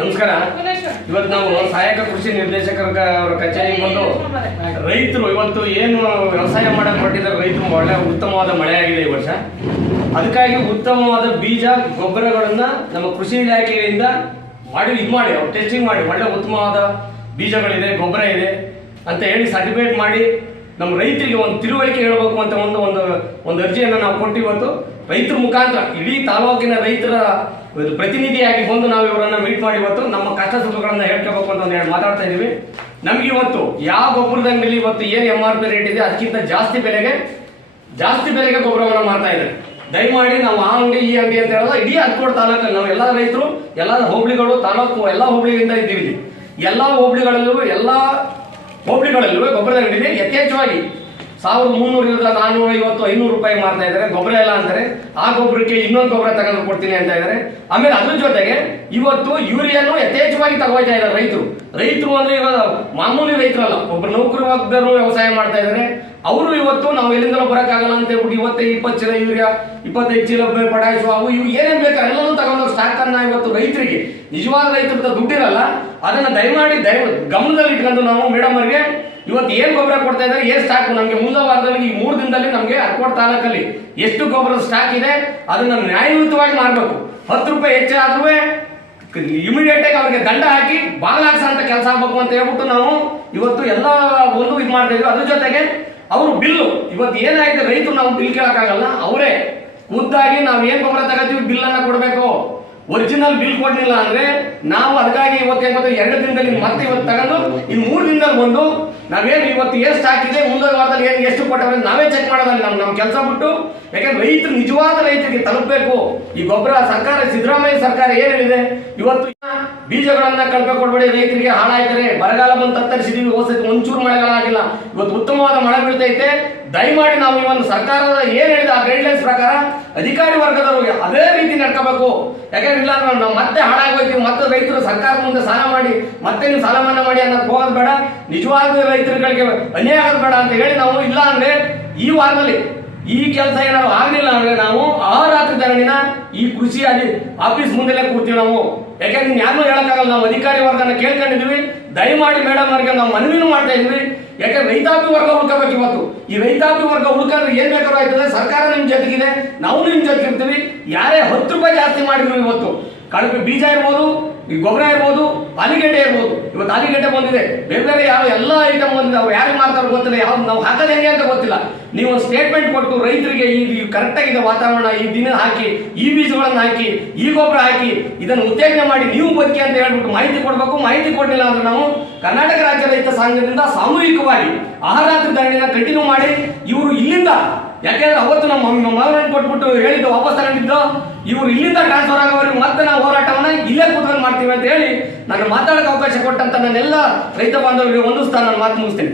ನಮಸ್ಕಾರ. ಇವತ್ತು ನಾವು ಸಹಾಯಕ ಕೃಷಿ ನಿರ್ದೇಶಕರ ಕಚೇರಿ ಅವರ ಕಚೇರಿಗೆ ಬಂದು ರೈತರು ಇವತ್ತು ಏನು ವ್ಯವಸಾಯ ಮಾಡಕ್ ಹೊರಟಿದ್ದಾರೆ ರೈತರು ಒಳ್ಳೆ ಉತ್ತಮವಾದ ಮಳೆ ಆಗಿದೆ ಈ ವರ್ಷ. ಅದಕ್ಕಾಗಿ ಉತ್ತಮವಾದ ಬೀಜ ಗೊಬ್ಬರಗಳನ್ನ ನಮ್ಮ ಕೃಷಿ ಇಲಾಖೆಯಿಂದ ಮಾಡಿ ಇದು ಮಾಡಿ ಟೆಸ್ಟಿಂಗ್ ಮಾಡಿ. ಒಳ್ಳೆ ಉತ್ತಮವಾದ ಬೀಜಗಳಿದೆ ಗೊಬ್ಬರ ಇದೆ ಅಂತ ಹೇಳಿ ಸರ್ಟಿಫಿಕೇಟ್ ಮಾಡಿ ನಮ್ಮ ರೈತರಿಗೆ ಒಂದು ತಿಳುವಳಿಕೆ ಹೇಳಬೇಕು ಅಂತ ಒಂದು ಒಂದು ಒಂದು ಅರ್ಜಿಯನ್ನು ನಾವು ಕೊಟ್ಟಿವತ್ತು ರೈತರ ಮುಖಾಂತರ, ಇಡೀ ತಾಲೂಕಿನ ರೈತರ ಪ್ರತಿನಿಧಿಯಾಗಿ ಬಂದು ನಾವು ಇವರನ್ನ ಮೀಟ್ ಮಾಡಿ ಇವತ್ತು ನಮ್ಮ ಕಷ್ಟ ಸುಖಗಳನ್ನ ಹೇಳ್ಕೋಬೇಕು ಅಂತ ಹೇಳಿ ಮಾತಾಡ್ತಾ ಇದೀವಿ. ನಮ್ಗೆ ಇವತ್ತು ಯಾವ ಗೊಬ್ಬರದ ಅಂಗಡಿಲಿ ಇವತ್ತು ಏನು ಎಂ ಆರ್ ಪಿ ರೇಟ್ ಇದೆ, ಅದಕ್ಕಿಂತ ಜಾಸ್ತಿ ಬೆಲೆಗೆ ಜಾಸ್ತಿ ಬೆಲೆಗೆ ಗೊಬ್ಬರವನ್ನು ಮಾಡ್ತಾ ಇದ್ದಾರೆ. ದಯಮಾಡಿ ನಾವು ಆ ಅಂಗಡಿ, ಈ ಅಂಗಡಿ ಅಂತ ಹೇಳೋದು ಇಡೀ ಹತ್ಕೋಡ್ ತಾಲೂಕಲ್ಲಿ ನಾವು ಎಲ್ಲ ರೈತರು, ಎಲ್ಲ ಹೋಬಳಿಗಳು, ತಾಲೂಕು, ಎಲ್ಲ ಹೋಬಳಿಗಳಿಂದ ಇದ್ದೀವಿ. ಎಲ್ಲ ಹೋಬಳಿಗಳಲ್ಲೂ, ಎಲ್ಲ ಹೋಬಳಿಗಳಲ್ಲೂ ಗೊಬ್ಬರದ ಅಂಗಡಿ ಯಥೇಚ್ಛವಾಗಿ ಸಾವಿರದ ಮುನ್ನೂರ ಇರೋದ್ರ ನಾನ್ನೂರ ಐವತ್ತು, ಐನೂರು ರೂಪಾಯಿ ಮಾಡ್ತಾ ಇದ್ದಾರೆ. ಗೊಬ್ಬರ ಎಲ್ಲ ಅಂತಾರೆ. ಆ ಗೊಬ್ಬರಕ್ಕೆ ಇನ್ನೊಂದು ಗೊಬ್ಬರ ತಗೊಂಡು ಕೊಡ್ತೀನಿ ಅಂತ ಇದ್ದಾರೆ. ಆಮೇಲೆ ಅದ್ರ ಜೊತೆಗೆ ಇವತ್ತು ಯೂರಿಯಾನು ಯಥೇಚ್ಛವಾಗಿ ತಗೋತಾ ಇದ್ದಾರೆ ರೈತರು. ರೈತರು ಅಂದ್ರೆ ಇವಾಗ ಮಾಮೂಲಿ ರೈತರಲ್ಲ ಒಬ್ಬ ನೌಕರಿ ವರ್ಗದವರು ವ್ಯವಸಾಯ ಮಾಡ್ತಾ ಇದ್ದಾರೆ. ಅವರು ಇವತ್ತು ನಾವು ಎಲ್ಲಿಂದಲೂ ಬರೋಕ್ಕಾಗಲ್ಲ ಅಂತ ಹೇಳ್ಬಿಟ್ಟು ಇವತ್ತೇ ಇಪ್ಪತ್ತು ಚೀಲ ಯೂರಿಯಾ, ಇಪ್ಪತ್ತೈದು ಚೀಲ ಪಟಾಯಿಸು ಅವು ಇವು ಏನೇನು ಬೇಕು ಎಲ್ಲನೂ ತಗೊಂಡು ಸ್ಟಾಕ್ ಅನ್ನ ಇವತ್ತು ರೈತರಿಗೆ. ನಿಜವಾದ ರೈತರ ದುಡ್ಡಿರಲ್ಲ. ಅದನ್ನ ದಯಮಾಡಿ ದಯ ಗಮನದಲ್ಲಿ ಇಟ್ಕೊಂಡು ನಾವು ಮೇಡಮ್ ಅವರಿಗೆ ಇವತ್ತು ಏನ್ ಗೊಬ್ಬರ ಕೊಡ್ತಾ ಇದ್ದಾರೆ? ಏನ್ ಸ್ಟಾಕ್ ನಮಗೆ ಮುಂದೆ ವಾರದಲ್ಲಿ ಈ ಮೂರು ದಿನದಲ್ಲಿ ನಮಗೆ ಅರ್ಕೋಟ್ ತಾಲೂಕಲ್ಲಿ ಎಷ್ಟು ಗೊಬ್ಬರದ ಸ್ಟಾಕ್ ಇದೆ, ಅದನ್ನ ನ್ಯಾಯಯುತವಾಗಿ ಮಾಡಬೇಕು ಹತ್ತು ರೂಪಾಯಿ ಹೆಚ್ಚಾದ್ರೂ ಇಮಿಡಿಯೇಟ್ ಆಗಿ ಅವ್ರಿಗೆ ದಂಡ ಹಾಕಿ ಬಾಗ್ಲಾಕ್ಸ ಅಂತ ಕೆಲಸ ಆಗ್ಬೇಕು ಅಂತ ಹೇಳ್ಬಿಟ್ಟು ನಾವು ಇವತ್ತು ಎಲ್ಲ ಒಂದು ಇದು ಮಾಡ್ತಾ ಇದ್ವಿ. ಅದ್ರ ಜೊತೆಗೆ ಅವರು ಬಿಲ್ಲು, ಇವತ್ತು ಏನಾಯ್ತು ರೈತರು ನಾವು ಬಿಲ್ ಕೇಳಕ್ಕಾಗಲ್ಲ, ಅವರೇ ಖುದ್ದಾಗಿ ನಾವು ಏನ್ ಗೊಬ್ಬರ ತಗೋತೀವಿ ಬಿಲ್ ಅನ್ನ ಕೊಡಬೇಕು. ಒರಿಜಿನಲ್ ಬಿಲ್ ಕೊಡ್ಲಿಲ್ಲ ಅಂದ್ರೆ ನಾವು ಅದಕ್ಕಾಗಿ ಇವತ್ತು ಏನ್ ಎರಡು ದಿನದಲ್ಲಿ ಮತ್ತೆ ಇವತ್ತು ತಗೊಂಡು, ಇನ್ನು ಮೂರು ದಿನದಲ್ಲಿ ಬಂದು ನಾವೇನು ಇವತ್ತು ಎಷ್ಟು ಹಾಕಿದೆ ಮುಂದಿನ ವಾರದಲ್ಲಿ ಏನು ಎಷ್ಟು ಕೊಟ್ಟವ್ರೆ ನಾವೇ ಚೆಕ್ ಮಾಡೋದಲ್ಲ ನಮ್ಮ ನಮ್ಮ ಕೆಲಸ ಬಿಟ್ಟು. ಯಾಕಂದ್ರೆ ರೈತರು ನಿಜವಾದ ರೈತರಿಗೆ ತಲುಪಬೇಕು. ಈ ಗೊಬ್ಬರ ಸರ್ಕಾರ, ಸಿದ್ದರಾಮಯ್ಯ ಸರ್ಕಾರ ಹೇಳಿದೆ? ಇವತ್ತು ಬೀಜಗಳನ್ನ ಕಳಪೆ ಕೊಡಬೇಡಿ ರೈತರಿಗೆ ಹಾಳಾಯ್ತಾರೆ ಬರಗಾಲ ಬಂದು ತತ್ತರಿಸಿದೀವಿ ಹೋಸತಿ ಒಂಚೂರು ಮಳೆಗಳಾಗಿಲ್ಲ ಇವತ್ತು ಉತ್ತಮವಾದ ಮಳೆ ಬೀಳ್ತೈತೆ. ದಯಮಾಡಿ ನಾವು ಈ ಒಂದು ಸರ್ಕಾರದ ಏನ್ ಹೇಳಿದೆ ಆ ಗೈಡ್ಲೈನ್ಸ್ ಪ್ರಕಾರ ಅಧಿಕಾರಿ ವರ್ಗದವರು ಅದೇ ರೀತಿ ನಡ್ಕೋಬೇಕು. ಯಾಕಂದ್ರೆ ಇಲ್ಲ ನಾವು ಮತ್ತೆ ಹಾಳಾಗೋಯ್ತೀವಿ. ಮತ್ತೆ ರೈತರು ಸರ್ಕಾರದ ಮುಂದೆ ಸಾಲ ಮಾಡಿ, ಮತ್ತೆ ನೀವು ಸಾಲ ಮನ್ನಾ ಮಾಡಿ ಅನ್ನೋದು ಹೋಗೋದು ಬೇಡ. ನಿಜವಾದ ರೈತರುಗಳಿಗೆ ಅನ್ಯಾಯ ಆಗೋದು ಬೇಡ ಅಂತ ಹೇಳಿ ನಾವು ಇಲ್ಲ ಅಂದ್ರೆ ಈ ವಾರದಲ್ಲಿ ಈ ಕೆಲಸ ಏನಾದ್ರು ಆಗ್ಲಿಲ್ಲ ಅಂದ್ರೆ ನಾವು ಆರಾತ್ರಿ ತರಣಿನ ಈ ಕೃಷಿ ಅಲ್ಲಿ ಆಫೀಸ್ ಮುಂದೆಲೆ ಕೂರ್ತೀವಿ ನಾವು. ಯಾಕಂದ್ರೆ ಯಾರನ್ನೂ ಹೇಳಕ್ಕಾಗಲ್ಲ, ನಾವು ಅಧಿಕಾರಿ ವರ್ಗನ ಕೇಳ್ಕೊಂಡಿದ್ವಿ ದಯಮಾಡಿ ಮೇಡಮ್ ಅವ್ರಿಗೆ ನಾವು ಮನವಿನೂ ಮಾಡ್ತಾ ಇದ್ವಿ ಯಾಕಂದ್ರೆ ರೈತಾಪಿ ವರ್ಗ ಉಳ್ಕೋಬೇಕು ಇವತ್ತು. ಈ ರೈತಾಪಿ ವರ್ಗ ಉಳ್ಕೊಂಡ್ರೆ ಏನ್ ಬೇಕಾದ್ರೂ ಆಯ್ತದೆ. ಸರ್ಕಾರ ನಿಮ್ ಜೊತೆಗಿದೆ, ನಾವು ನಿಮ್ ಜೊತೆ ಇರ್ತೀವಿ ಯಾರೇ ಹತ್ತು ರೂಪಾಯಿ ಜಾಸ್ತಿ ಮಾಡಿದ್ರು ಇವತ್ತು. ಕಳಪೆ ಬೀಜ ಇರ್ಬೋದು, ಈ ಗೊಬ್ಬರ ಇರ್ಬೋದು, ಆಲಿಗೆಡ್ಡೆ ಇರ್ಬೋದು. ಇವತ್ತು ಆಲಿಗೆಡ್ಡೆ ಬಂದಿದೆ. ಬೇರೆ ಬೇರೆ ಯಾವ ಎಲ್ಲ ಐಟಮ್ ಬಂದಿದೆ, ಅವ್ರು ಯಾರಿಗೆ ಮಾಡ್ತಾರೋ ಗೊತ್ತಿಲ್ಲ, ಯಾವ ನಾವು ಹಾಕೋದು ಹೆಂಗೆ ಅಂತ ಗೊತ್ತಿಲ್ಲ. ನೀವು ಒಂದು ಸ್ಟೇಟ್ಮೆಂಟ್ ಕೊಟ್ಟು ರೈತರಿಗೆ ಈ ಕರೆಕ್ಟ್ ಆಗಿದೆ ವಾತಾವರಣ ಈ ದಿನ ಹಾಕಿ, ಈ ಬೀಜಗಳನ್ನು ಹಾಕಿ, ಈ ಗೊಬ್ಬರ ಹಾಕಿ, ಇದನ್ನು ಉತ್ತೇಜನ ಮಾಡಿ ನೀವು ಬದುಕಿ ಅಂತ ಹೇಳ್ಬಿಟ್ಟು ಮಾಹಿತಿ ಕೊಡಬೇಕು. ಮಾಹಿತಿ ಕೊಡಲಿಲ್ಲ ಅಂದ್ರೆ ನಾವು ಕರ್ನಾಟಕ ರಾಜ್ಯ ರೈತ ಸಂಘದಿಂದ ಸಾಮೂಹಿಕವಾಗಿ ಆಹಾರಾತ್ರಿ ಧರಣಿನ ಕಂಟಿನ್ಯೂ ಮಾಡಿ ಇವರು ಇಲ್ಲಿಂದ ಯಾಕೆಂದ್ರೆ ಅವತ್ತು ನಮ್ಮ ಮಗನನ್ನು ಕೊಟ್ಬಿಟ್ಟು ಹೇಳಿದ್ದು ವಾಪಸ್ ತಗೊಂಡಿದ್ದು ಇವ್ರು ಇಲ್ಲಿಂದ ಟ್ರಾನ್ಸ್ಫರ್ ಆಗೋವರೆಗೂ ಮತ್ತೆ ನಾವು ಹೋರಾಟವನ್ನ ಇಲ್ಲೇ ಕೂತ್ಕೊಂಡು ಮಾಡ್ತೀವಿ ಅಂತ ಹೇಳಿ ನಾನು ಮಾತಾಡೋಕೆ ಅವಕಾಶ ಕೊಟ್ಟಂತ ನನ್ನೆಲ್ಲ ರೈತ ಬಾಂಧವರಿಗೆ ಒಂದು ಸ್ಥಾನ ಮಾತು ಮುಗಿಸ್ತೀನಿ.